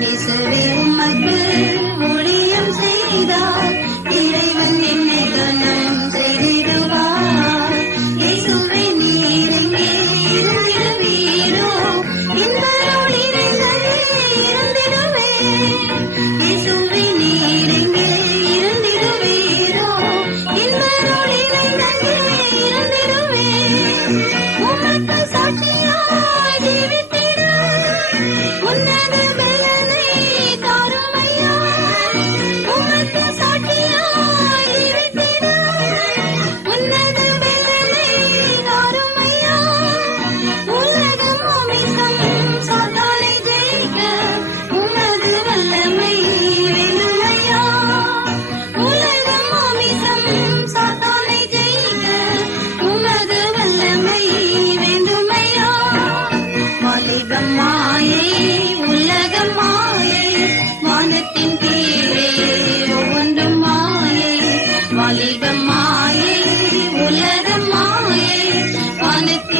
இயேசுவே உமக்கு ஊழியம் செய்தால் இறைவன் என்னை கனம் செய்திடுவார். இயேசுவே நீர் எங்கே இருந்திடுவீரோ இந்த ஒளிரங்களே இருந்திடுவேன். இயேசுவே நீர் எங்கே இருந்திடுவீரோ இந்த ஒளிரங்களே இருந்திடுவேன். உமக்கு சாட்சியாய் ஜீவித்திட உன்னத பலனை தாருமையா. உமக்கு சாட்சியாய் ஜீவித்திட உன்னத பலனை தாருமையா. உலகம் அமிர்தம் சாத்தானை ஜெயிக்க உமது வல்லமை வேண்டுமையா. உலகம் அமிர்தம் சாத்தானை ஜெயிக்க உமது வல்லமை வேண்டுமையா. வாலிபம் மாயை உலகம் மாயை வானத்தின் கீழே ஒவ்வொன்றும் மாயை. வாலிபம் மாயை உலகம் மாயை வானத்தின்